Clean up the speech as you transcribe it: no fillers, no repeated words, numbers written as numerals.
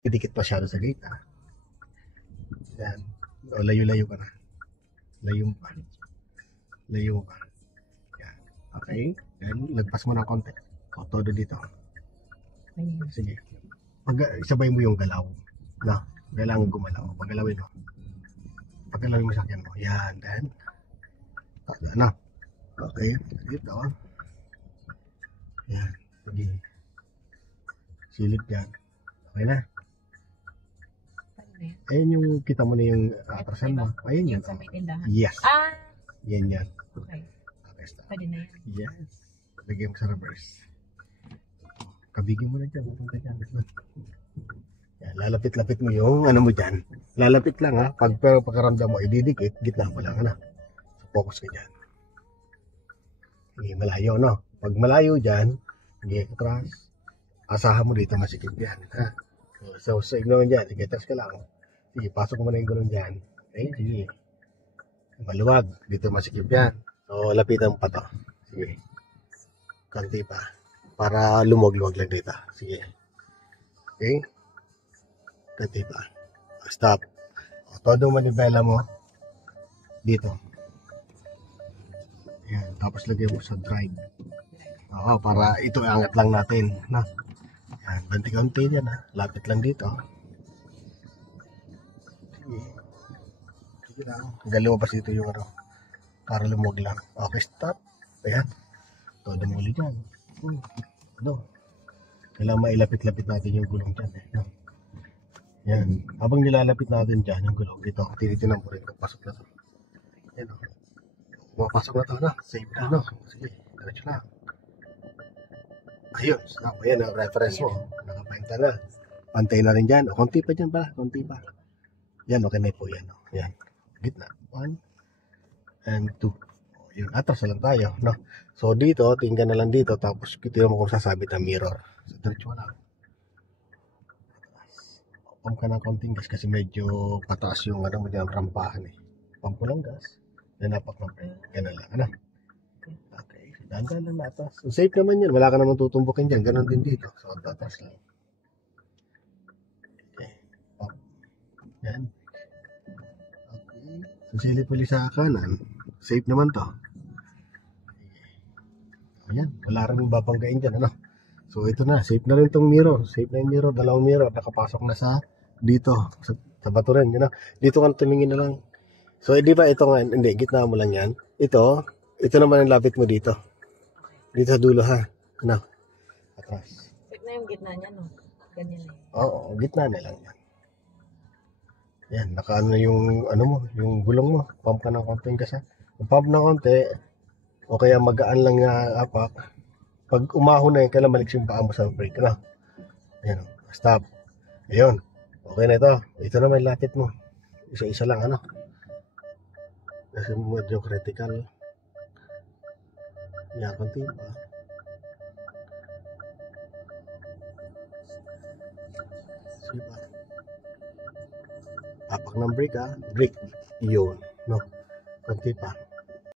Didikit masyado sa gate, ha? Yan. O, layo-layo ka na. Layo pa. Layo pa. Yan. Okay. Then, lagpas mo ng konti. O, todo dito. Sige. Isabay mo yung galaw. No? Kailangan gumalaw. Paggalawin mo. Paggalawin mo sa akin mo. Yan. Then, ano? Okay. Dito. Yan. Sige. Silip yan. Okay na. Ayun yung kita mo na yung atrasan mo. Ayun yun. Sa may tindahan. Yes. Ah! Yan. Okay. Okay, stop. Pwede na yan. Yes. Lagyan mo sa reverse. Kabigin mo na dyan. Pupunta dyan. Yan. Lalapit-lapit mo yung ano mo dyan. Lalapit lang, ha. Pero pagkaramdam mo, ididikit, gitna mo lang, ano. So, focus ka dyan. Sige, malayo, no? Pag malayo dyan, sige, atras. Asahan mo dito masikip yan, ha. So, ignore dyan. Sige, atras ka lang. Sige, pasok mo na yung gulong dyan. Okay, sige. Maluwag. Dito masikip yan. So, lapitan mo pa to. Sige. Kanti pa. Para lumwag-luwag lang dito. Sige. Okay. Kanti pa. Stop. O, todo manibela mo. Dito. Yan. Tapos lagyan mo sa drive. Oo, para ito angat lang natin. Na. Yan. Banti-kanti yan, ha. Lapit lang dito. Sige. Sige lang. Hanggang lumabas dito yung ano. Para lumwag lang. Okay, stop. Ayan. Todo muli dyan. Ano? Kailangan mailapit-lapit natin yung gulong dyan. No? Yan. Habang nilalapit natin dyan yung gulong dito, tinitinan mo rin kung pasok na to. Yan o. Mapasok na to, no? Safe na, no? Sige, diretso lang. Ayun. Stop. Ayan ang reference mo. Nakapahinta na. Pantay na rin dyan. O, konti pa dyan pala. Konti pa. Yan, okay na po yan. O. Yan. Gitna. 1 and 2. Yun, atras na lang tayo, no? So, dito, tingnan na lang dito, tapos tingnan mo kung sasabit ang mirror. So, diretso lang. Pump ka ng konting gas kasi medyo pataas yung ano mo dyan, rampahan eh. Pump mo lang gas. Nanapak lang. Ganun lang, ano? Okay. Dahan-dahan lang na atas. So, safe naman yun. Wala ka naman tutumbukin dyan. Ganun din dito. So, atas lang. Okay. Pump. Yan. Okay. So, silip uli sa kanan. Safe naman to. Ayan, wala rin babanggain dyan, ano? So, ito na. Safe na rin tong mirror. Safe na yung mirror. Dalawang mirror. Nakapasok na sa dito. Sa bato rin, yun, know? Dito ka tumingin na lang. So, di ba ito nga, hindi, gitna mo lang yan. Ito naman ang lapit mo dito. Dito sa dulo, ha? Ano? Atras. Safe na yung gitna niya, no? Ganyan na yun. Oo, gitna na lang yan. Yan, nakaano yung, ano mo, yung gulong mo. Pump ka ng konting gas, ha? Pump ng konti, o kaya magaan lang nga apak. Pag umahon na yun, kailan maliks yung paa mo sa brake, no? Ayan, stop. Ayun, okay na ito. Ito na may lapit mo. Isa-isa lang, ano? Kasi medyo critical. Yan, konti pa. Sige pa. Apak ng brake, ha? Brake, yun, no? Konti pa.